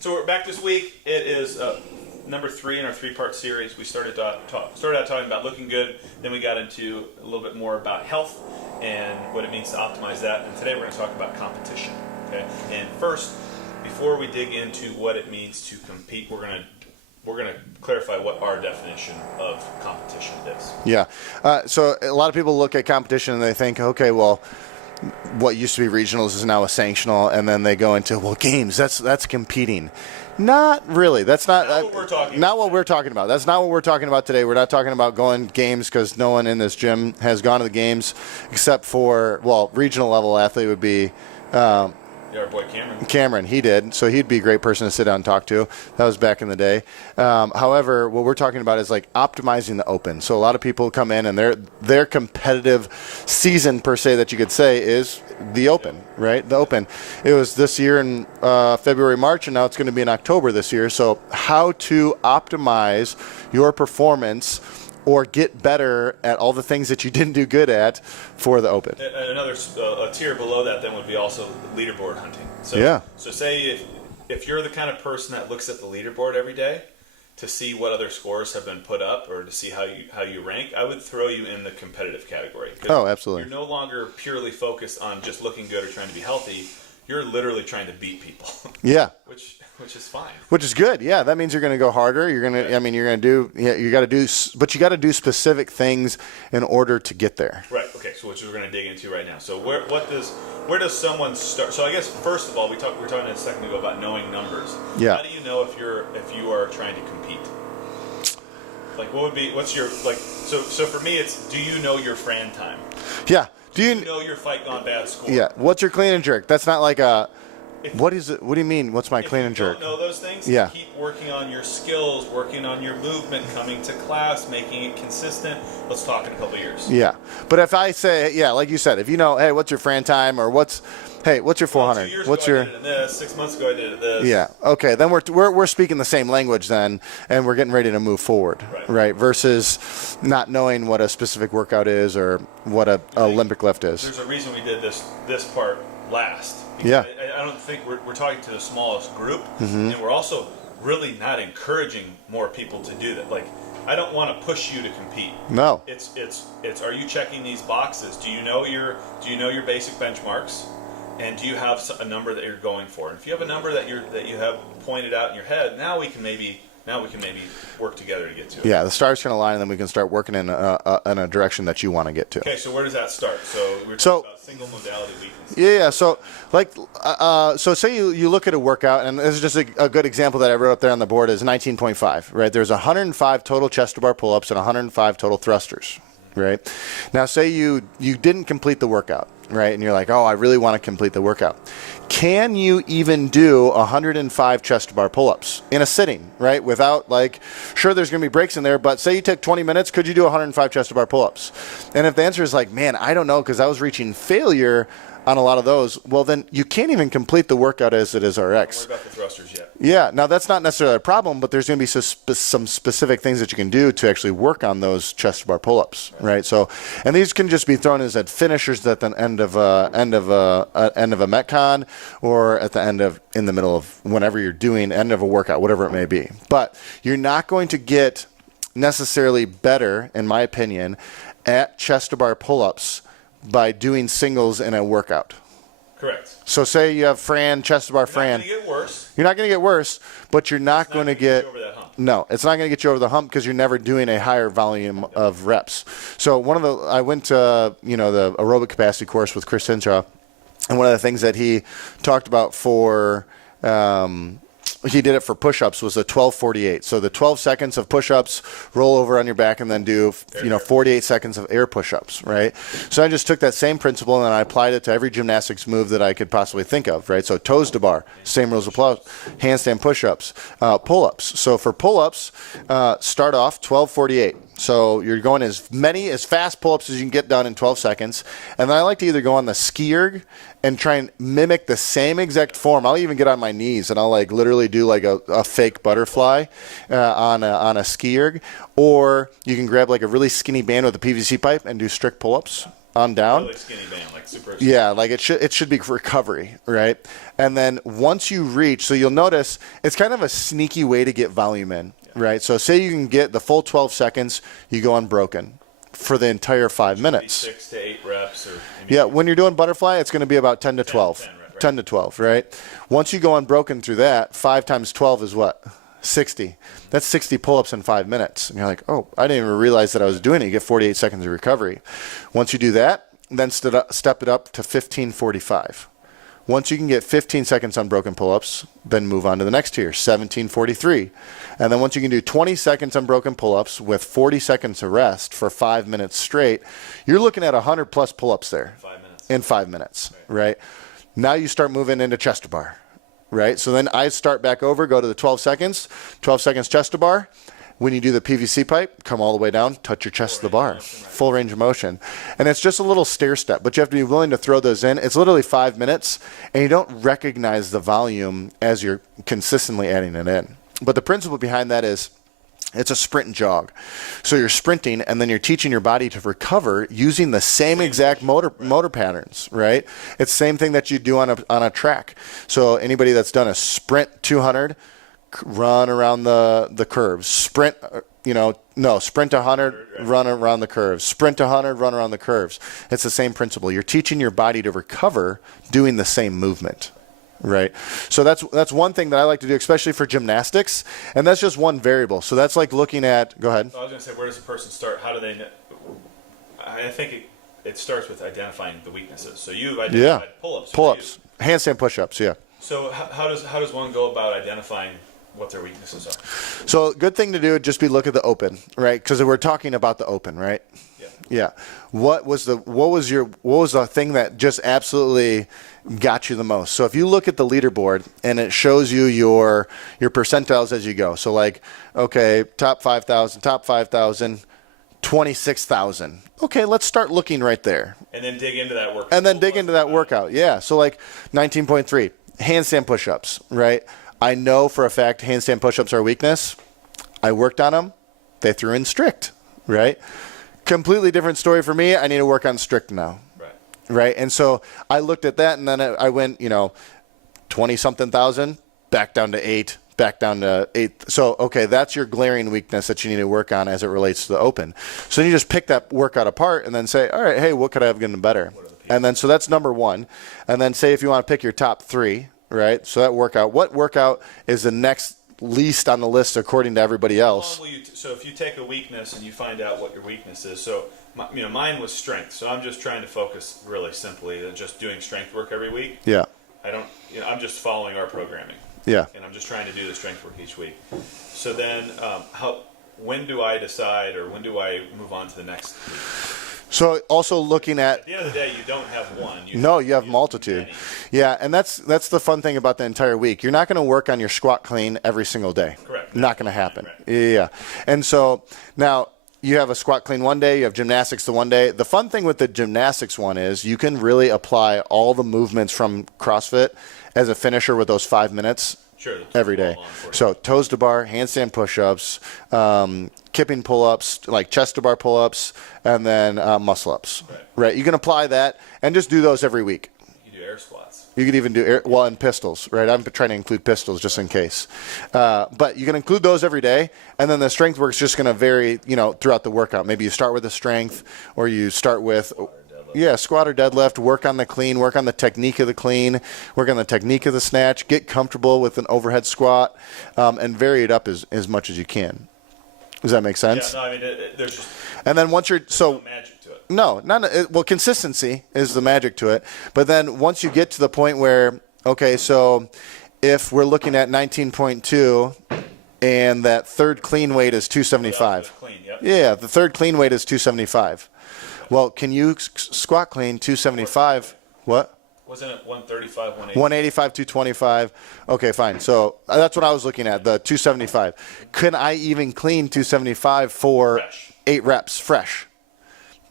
So we're back this week. It is number 3 in our 3-part series. We started out talking about looking good, then we got into a little bit more about health and what it means to optimize that. And today we're going to talk about competition. Okay. And first, before we dig into what it means to compete, we're going to clarify what our definition of competition is. Yeah. So a lot of people look at competition and they think, okay, well, what used to be regionals is now a sanctional, and then they go into, well, games, that's competing. Not really. That's not what we're talking about. What we're talking about. That's not what we're talking about today. We're not talking about going games because no one in this gym has gone to the games except for, well, regional level athlete would be our boy Cameron. Cameron, he did. So he'd be a great person to sit down and talk to. That was back in the day. However, what we're talking about is like optimizing the open. So a lot of people come in and their competitive season per se that you could say is the open, right? The open. It was this year in February, March, and now it's going to be in October this year. So how to optimize your performance or get better at all the things that you didn't do good at for the open. And another a tier below that then would be also leaderboard hunting. So, yeah. So say if you're the kind of person that looks at the leaderboard every day to see what other scores have been put up or to see how you rank, I would throw you in the competitive category. Oh, absolutely. You're no longer purely focused on just looking good or trying to be healthy. You're literally trying to beat people. Yeah. Which is fine. Which is good. Yeah, that means you're going to go harder. You're going to. I mean, you're going to do. Yeah, you got to do. But you got to do specific things in order to get there. Right. Okay. So which we're going to dig into right now. So where does someone start? So I guess first of all, we were talking a second ago about knowing numbers. Yeah. How do you know if you are trying to compete? Like what's your like? So for me, it's do you know your Fran time? Yeah. Do you know your fight gone bad score? Yeah. What's your clean and jerk? That's not like a. What is it? What do you mean? What's my clean and jerk? If you don't know those things, yeah. Keep working on your skills, working on your movement, coming to class, making it consistent. Let's talk in a couple of years. Yeah. But if I say, yeah, like you said, if you know, hey, what's your Fran time or what's your 400? Well, 2 years ago I did it in this. 6 months ago I did it this. Yeah. Okay. Then we're speaking the same language then, and we're getting ready to move forward, right? Versus not knowing what a specific workout is or what a Olympic lift is. There's a reason we did this part last. Yeah. I don't think we're talking to the smallest group, mm-hmm. and we're also really not encouraging more people to do that. Like, I don't want to push you to compete. No. It's are you checking these boxes? Do you know your basic benchmarks? And do you have a number that you're going for? And if you have a number that you have pointed out in your head, now we can maybe work together to get to it. Yeah, the stars can align, and then we can start working in a direction that you want to get to. Okay, so where does that start? So we're talking about single modality weakness. Yeah. So so say you look at a workout, and this is just a good example that I wrote up there on the board is 19.5. Right, there's 105 total chest to bar pull-ups and 105 total thrusters. Right. Now, say you didn't complete the workout. Right, and you're like, oh, I really want to complete the workout. Can you even do 105 chest to bar pull-ups in a sitting, right? Without sure, there's going to be breaks in there, but say you take 20 minutes, could you do 105 chest to bar pull-ups? And if the answer is man, I don't know because I was reaching failure on a lot of those, well, then you can't even complete the workout as it is RX. Don't worry about the thrusters yet. Yeah, now that's not necessarily a problem, but there's going to be some specific things that you can do to actually work on those chest to bar pull-ups, right? So, and these can just be thrown as at finishers at the end of a Metcon or at the in the middle of whenever you're doing end of a workout, whatever it may be. But you're not going to get necessarily better, in my opinion, at chest to bar pull-ups by doing singles in a workout. Correct. So say you have Fran, chest to bar Fran. You're not going to get worse. You're not going to get worse, but you're not going to get over that hump. No, it's not going to get you over the hump because you're never doing a higher volume of reps. So I went to the aerobic capacity course with Chris Hinshaw, and one of the things that he talked about for he did it for push-ups was a 12:48. So the 12 seconds of push-ups, roll over on your back, and then do 48 seconds of air push-ups, right? So I just took that same principle and I applied it to every gymnastics move that I could possibly think of, right? So toes to bar, same rules apply. Handstand push-ups, pull-ups. So for pull-ups, start off 12:48. So you're going as fast pull-ups as you can get done in 12 seconds. And then I like to either go on the ski erg and try and mimic the same exact form. I'll even get on my knees and I'll literally do a fake butterfly on a ski erg. Or you can grab a really skinny band with a PVC pipe and do strict pull-ups on down. Really skinny band, like super. Yeah, like it should be recovery, right? And then once you reach, so you'll notice it's kind of a sneaky way to get volume in, right? So say you can get the full 12 seconds, you go unbroken for the entire 5 minutes. 6 to 8 reps, or yeah. When you're doing butterfly, it's going to be about 10 to 12, 10, right. 10 to 12, right? Once you go unbroken through that, 5 times 12 is what? 60. That's 60 pull-ups in 5 minutes. And you're like, oh, I didn't even realize that I was doing it. You get 48 seconds of recovery. Once you do that, then step it up to 15:45. Once you can get 15 seconds unbroken pull-ups, then move on to the next tier, 17:43. And then once you can do 20 seconds unbroken pull-ups with 40 seconds of rest for 5 minutes straight, you're looking at 100 plus pull-ups there 5 minutes. in 5 minutes, right? Now you start moving into chest to bar, right? So then I start back over, go to the 12 seconds chest to bar. When you do the PVC pipe, come all the way down, touch your chest to the bar, full range of motion. And it's just a little stair step, but you have to be willing to throw those in. It's literally 5 minutes, and you don't recognize the volume as you're consistently adding it in. But the principle behind that is it's a sprint and jog. So you're sprinting, and then you're teaching your body to recover using the same exact motor patterns, right? It's the same thing that you do on a track. So anybody that's done a sprint 200, run around the curves, sprint 100, run around the curves, sprint 100, run around the curves. It's the same principle. You're teaching your body to recover doing the same movement, right? So that's one thing that I like to do, especially for gymnastics, and that's just one variable. So that's like looking at, go ahead. I was going to say, where does a person start? How do they know? I think it starts with identifying the weaknesses. So you've identified pull-ups. Pull-ups, handstand push-ups, yeah. So how does one go about identifying what their weaknesses are? So good thing to do would just be look at the open, right? Because we're talking about the open, right? Yeah. What was the thing that just absolutely got you the most? So if you look at the leaderboard and it shows you your percentiles as you go. So like, okay, top 5,000, 26,000. Okay, let's start looking right there. And then dig into that workout. Yeah. So like 19.3, handstand push-ups, right? I know for a fact handstand push-ups are a weakness. I worked on them. They threw in strict, right? Completely different story for me. I need to work on strict now, right? And so I looked at that, and then I went, 20-something thousand, back down to 8, back down to 8. So, okay, that's your glaring weakness that you need to work on as it relates to the open. So you just pick that workout apart and then say, all right, hey, what could I have gotten better? And then so that's number one. And then say if you want to pick your top 3, right? So that workout, what workout is the next least on the list according to everybody else? So if you take a weakness and you find out what your weakness is, so mine was strength. So I'm just trying to focus really simply on just doing strength work every week. Yeah. I'm just following our programming. Yeah. And I'm just trying to do the strength work each week. So then, when do I decide, or when do I move on to the next week? So also looking at the end of the day, you don't have one. You have multitude. Many. Yeah, and that's the fun thing about the entire week. You're not going to work on your squat clean every single day. Correct. Not going to happen. Right. Yeah. And so now you have a squat clean one day, you have gymnastics the one day. The fun thing with the gymnastics one is you can really apply all the movements from CrossFit as a finisher with those 5 minutes. Sure, every day. So toes to bar, handstand push-ups, kipping pull-ups, like chest to bar pull-ups, and then muscle-ups. Right. You can apply that and just do those every week. You can do air squats. You could even do and pistols, right? I'm trying to include pistols just in case. But you can include those every day, and then the strength work is just going to vary, throughout the workout. Maybe you start with the strength, or you start with squat or deadlift, work on the clean, work on the technique of the clean, work on the technique of the snatch, get comfortable with an overhead squat, and vary it up as much as you can. Does that make sense? Yeah, no, there's just and then once you're no magic to it. No, consistency is the magic to it. But then once you get to the point where, okay, so if we're looking at 19.2 and that third clean weight is 275. Yeah, the third clean weight is 275. Well, can you squat clean 275? What? Wasn't it 135, 185, 225. Okay, fine. So that's what I was looking at, the 275. Can I even clean 275 for 8 reps fresh?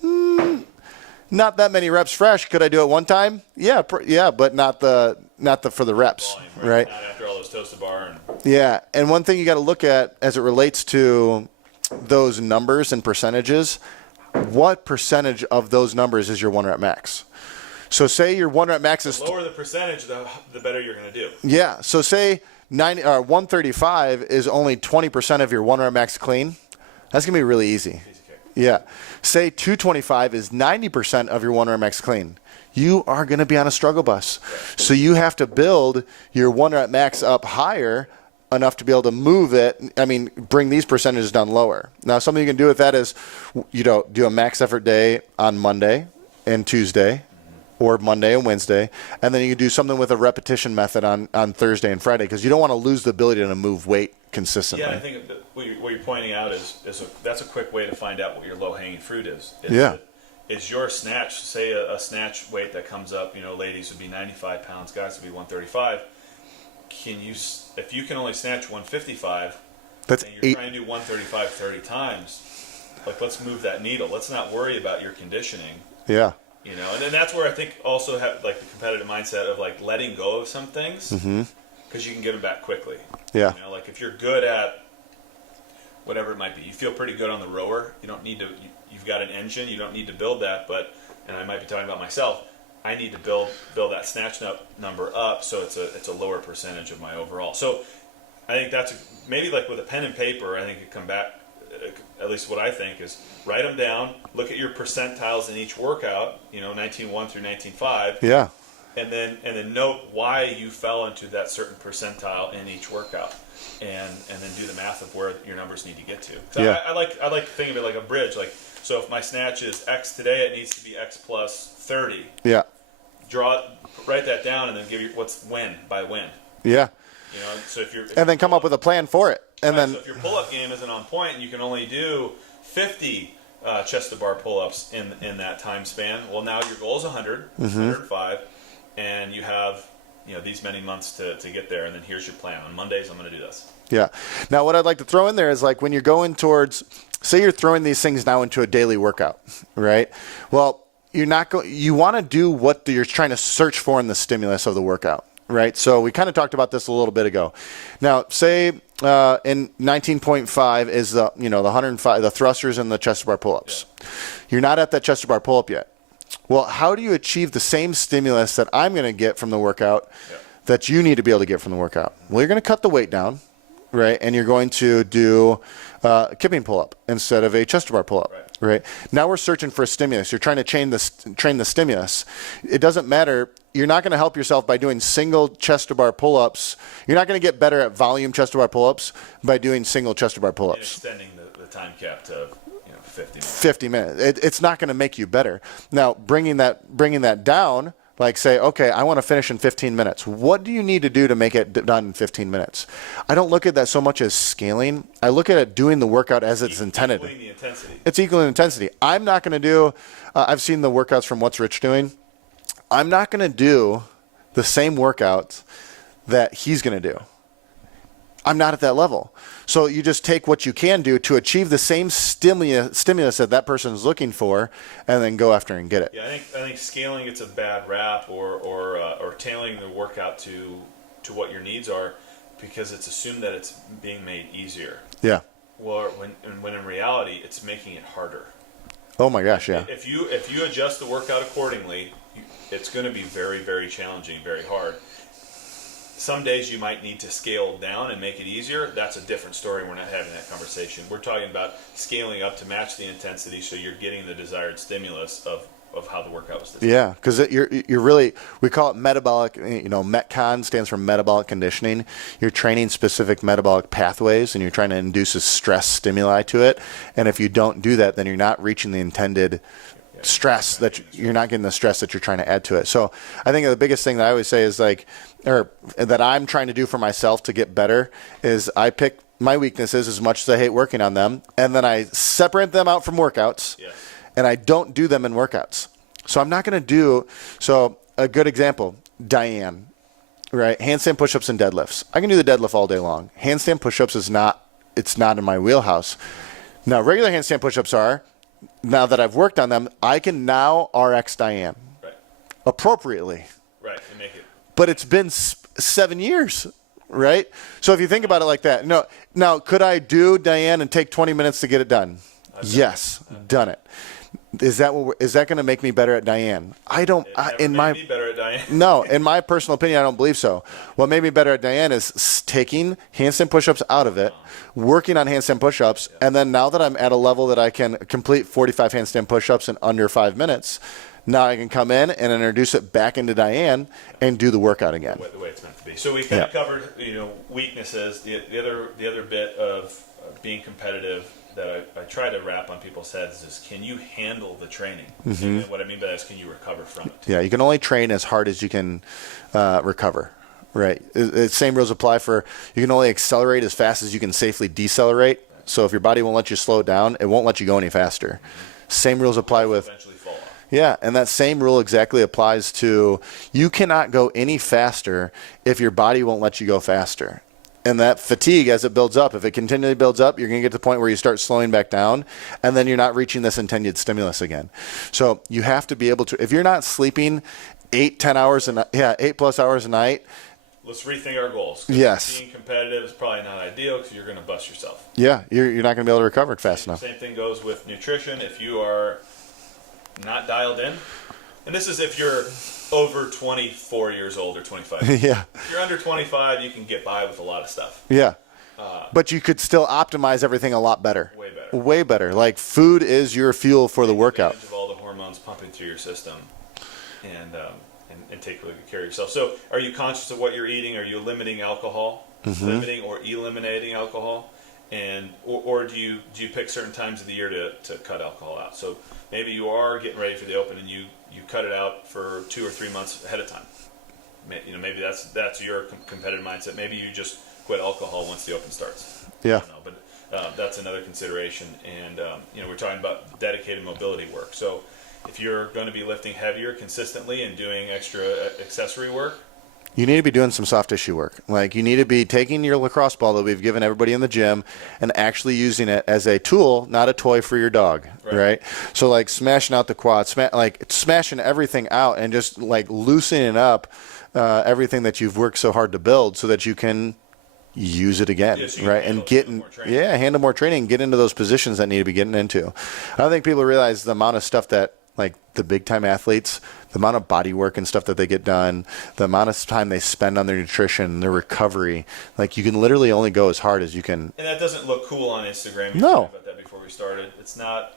Not that many reps fresh. Could I do it one time? Yeah, but not the for the reps, volume, right? Not after all those toes to bar. Yeah, and one thing you got to look at as it relates to those numbers and percentages, what percentage of those numbers is your 1 rep max? So say your 1 rep max is The lower the percentage, the better you're going to do. yeah. So say 135 is only 20% of your 1 rep max clean. That's gonna be really easy. Yeah. Say 225 is 90% of your 1 rep max clean. You are gonna be on a struggle bus. So you have to build your 1 rep max up higher enough to be able to move it. I mean, bring these percentages down lower. Now, something you can do with that is, do a max effort day on Monday and Tuesday, or Monday and Wednesday, and then you can do something with a repetition method on Thursday and Friday, because you don't want to lose the ability to move weight consistently. Yeah, I think what you're pointing out is that's a quick way to find out what your low-hanging fruit is. Is your snatch, say a snatch weight that comes up, ladies would be 95 pounds, guys would be 135. If you can only snatch 155, and you're trying to do 135 30 times, let's move that needle. Let's not worry about your conditioning. Yeah. And then that's where I think also have the competitive mindset of letting go of some things, because you can get them back quickly. Yeah. If you're good at whatever it might be, you feel pretty good on the rower. You don't need to. You've got an engine. You don't need to build that. And I might be talking about myself. I need to build that snatch number up so it's a lower percentage of my overall. So I think that's maybe with a pen and paper. I think it come back. At least what I think is write them down, look at your percentiles in each workout, 19.1 through 19.5. Yeah. And then note why you fell into that certain percentile in each workout, and then do the math of where your numbers need to get to. Yeah. I like to think of it like a bridge. So if my snatch is X today, it needs to be X plus 30. Yeah. Write that down, and then give you what's when by when. Yeah. So if then come up with a plan for it. And then, so if your pull-up game isn't on point and you can only do 50 chest-to-bar pull-ups in that time span, well, now your goal is 100, 105, and you have these many months to get there. And then here's your plan. On Mondays, I'm going to do this. Yeah. Now, what I'd like to throw in there is when you're going towards, say you're throwing these things now into a daily workout, right? Well, you're not going. You want to do what you're trying to search for in the stimulus of the workout. Right, so we kind of talked about this a little bit ago. Now, say in 19.5 is the 105, the thrusters and the chest bar pull-ups. Yeah. You're not at that chest bar pull-up yet. Well, how do you achieve the same stimulus that I'm going to get from the workout that you need to be able to get from the workout? Well, you're going to cut the weight down, right, and you're going to do a kipping pull-up instead of a chest bar pull-up. Right. Now we're searching for a stimulus. You're trying to train the stimulus. It doesn't matter. You're not going to help yourself by doing single chest-to-bar pull-ups. You're not going to get better at volume chest-to-bar pull-ups by doing single chest-to-bar pull-ups. And extending the time cap to 50 minutes. 50 minutes. It's not going to make you better. Now, bringing that down, say, okay, I want to finish in 15 minutes. What do you need to do to make it done in 15 minutes? I don't look at that so much as scaling. I look at it doing the workout as it's intended. Equaling the intensity. It's equaling intensity. I'm not going to do, I've seen the workouts from What's Rich doing. I'm not going to do the same workouts that he's going to do. I'm not at that level. So you just take what you can do to achieve the same stimulus that person is looking for, and then go after and get it. Yeah, I think scaling gets a bad rap, or tailoring the workout to what your needs are, because it's assumed that it's being made easier. Yeah. Well, when in reality, it's making it harder. Oh my gosh, yeah. If you adjust the workout accordingly, it's going to be very, very challenging, very hard. Some days you might need to scale down and make it easier. That's a different story. We're not having that conversation. We're talking about scaling up to match the intensity so you're getting the desired stimulus of how the workout was designed. Yeah, because you're really, we call it metabolic, Metcon stands for metabolic conditioning. You're training specific metabolic pathways, and you're trying to induce a stress stimuli to it. And if you don't do that, then you're not reaching the intended stress you're not getting the stress that you're trying to add to it. So I think the biggest thing that I always say is or that I'm trying to do for myself to get better is I pick my weaknesses, as much as I hate working on them, and then I separate them out from workouts, and I don't do them in workouts. So I'm not going to do, a good example, Diane, right? Handstand push-ups and deadlifts. I can do the deadlift all day long. Handstand push-ups it's not in my wheelhouse. Now, regular handstand push-ups are. Now that I've worked on them, I can now RX Diane appropriately. Right, and make it. But it's been 7 years, right? So if you think about it like that, no. Now, could I do Diane and take 20 minutes to get it done? Yes, done it. Is that going to make me better at Diane? I don't. It never made me better at Diane. No, in my personal opinion, I don't believe so. What made me better at Diane is taking handstand push-ups out of it, working on handstand push-ups, and then now that I'm at a level that I can complete 45 handstand push-ups in under 5 minutes, now I can come in and introduce it back into Diane and do the workout again. The way it's meant to be. So we kind of covered, weaknesses. The other bit of being competitive that I try to wrap on people's heads is, can you handle the training? And what I mean by that is, can you recover from it? Yeah, you can only train as hard as you can recover. Right. Same rules apply for, you can only accelerate as fast as you can safely decelerate. So if your body won't let you slow down, it won't let you go any faster. Same rules apply with. Eventually fall off. Yeah, and that same rule exactly applies to, you cannot go any faster if your body won't let you go faster. And that fatigue, as it builds up, if it continually builds up, you're going to get to the point where you start slowing back down, and then you're not reaching this intended stimulus again. So you have to be able to, if you're not sleeping 8+ hours a night. Let's rethink our goals. Yes. Being competitive is probably not ideal because you're going to bust yourself. Yeah, you're not going to be able to recover fast enough. Same thing goes with nutrition. If you are not dialed in, and this is if you're over 24 years old or 25. Yeah. If you're under 25, you can get by with a lot of stuff. Yeah. But you could still optimize everything a lot better. Way better. Way better. Like, food is your fuel for the workout. Advantage of all the hormones pumping through your system, and take really good care of yourself. So, are you conscious of what you're eating? Are you limiting alcohol, limiting or eliminating alcohol, and or do you pick certain times of the year to cut alcohol out? So maybe you are getting ready for the Open and you cut it out for 2 or 3 months ahead of time. Maybe that's your competitive mindset. Maybe you just quit alcohol once the Open starts. Yeah. I don't know, but that's another consideration. And we're talking about dedicated mobility work. So if you're going to be lifting heavier consistently and doing extra accessory work, you need to be doing some soft tissue work. Like, you need to be taking your lacrosse ball that we've given everybody in the gym and actually using it as a tool, not a toy for your dog, right? So, like, smashing out the quad, smashing everything out and just, like, loosening up everything that you've worked so hard to build so that you can use it again, so right? And handle more training, get into those positions that need to be getting into. I don't think people realize the amount of stuff that, like, the big time athletes, the amount of body work and stuff that they get done, the amount of time they spend on their nutrition, their recovery. Like, you can literally only go as hard as you can. And that doesn't look cool on Instagram. No. Talked about that before we started. It's not,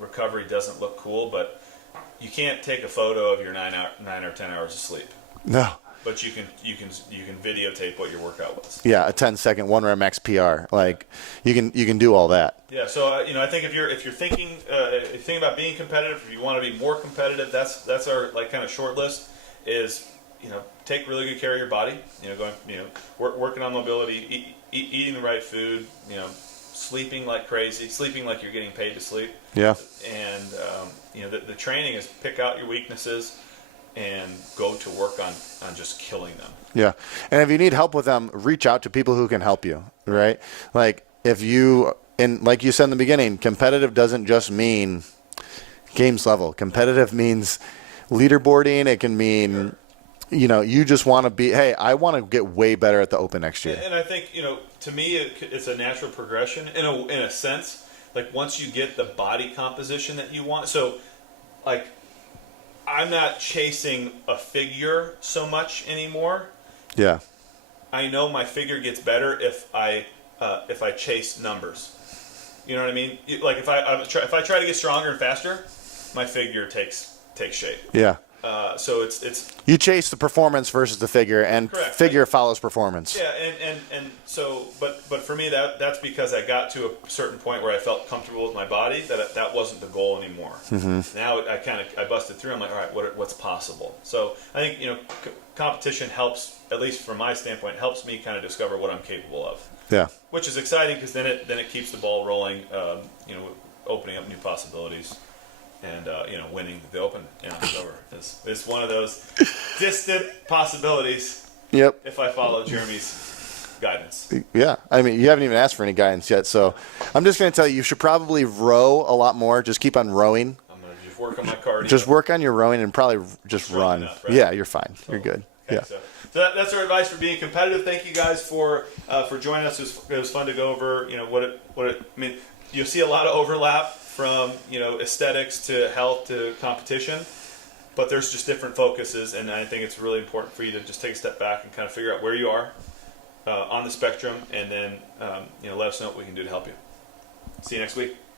recovery doesn't look cool, but you can't take a photo of your 9 or 10 hours of sleep. No. But you can videotape what your workout was. Yeah, a 10-second 1 rep max PR. Like, you can do all that. Yeah. So I think if you're thinking about being competitive, if you want to be more competitive, that's our kind of short list. Is take really good care of your body. Working on mobility, eating the right food. Sleeping like crazy, sleeping like you're getting paid to sleep. Yeah. And the training is pick out your weaknesses and go to work on just killing them. Yeah. And if you need help with them, reach out to people who can help you, right? Like, like you said in the beginning, competitive doesn't just mean games level. Competitive means leaderboarding. It can mean, you just want to be, hey, I want to get way better at the Open next year. And I think, to me, it's a natural progression in a sense. Like, once you get the body composition that you want. So, like, I'm not chasing a figure so much anymore. Yeah. I know my figure gets better if I chase numbers. You know what I mean? Like, if I try to get stronger and faster, my figure takes shape. Yeah. So it's you chase the performance versus the figure, and correct, figure follows performance. Yeah, and so, but for me, that's because I got to a certain point where I felt comfortable with my body, that wasn't the goal anymore. Mm-hmm. Now I busted through. I'm like, all right, what's possible? So I think competition helps, at least from my standpoint, helps me kind of discover what I'm capable of. Yeah, which is exciting because then it keeps the ball rolling. Opening up new possibilities. And winning the Open in October is one of those distant possibilities. Yep. If I follow Jeremy's guidance. Yeah, I mean, you haven't even asked for any guidance yet, so I'm just going to tell you should probably row a lot more. Just keep on rowing. I'm going to just work on my cardio. Just work on your rowing and probably just run. Enough, right? Yeah, you're fine. You're good. Okay, yeah. So that's our advice for being competitive. Thank you guys for joining us. It was fun to go over what it. I mean, you'll see a lot of overlap from aesthetics to health to competition, but there's just different focuses, and I think it's really important for you to just take a step back and kind of figure out where you are on the spectrum, and then let us know what we can do to help you. See you next week.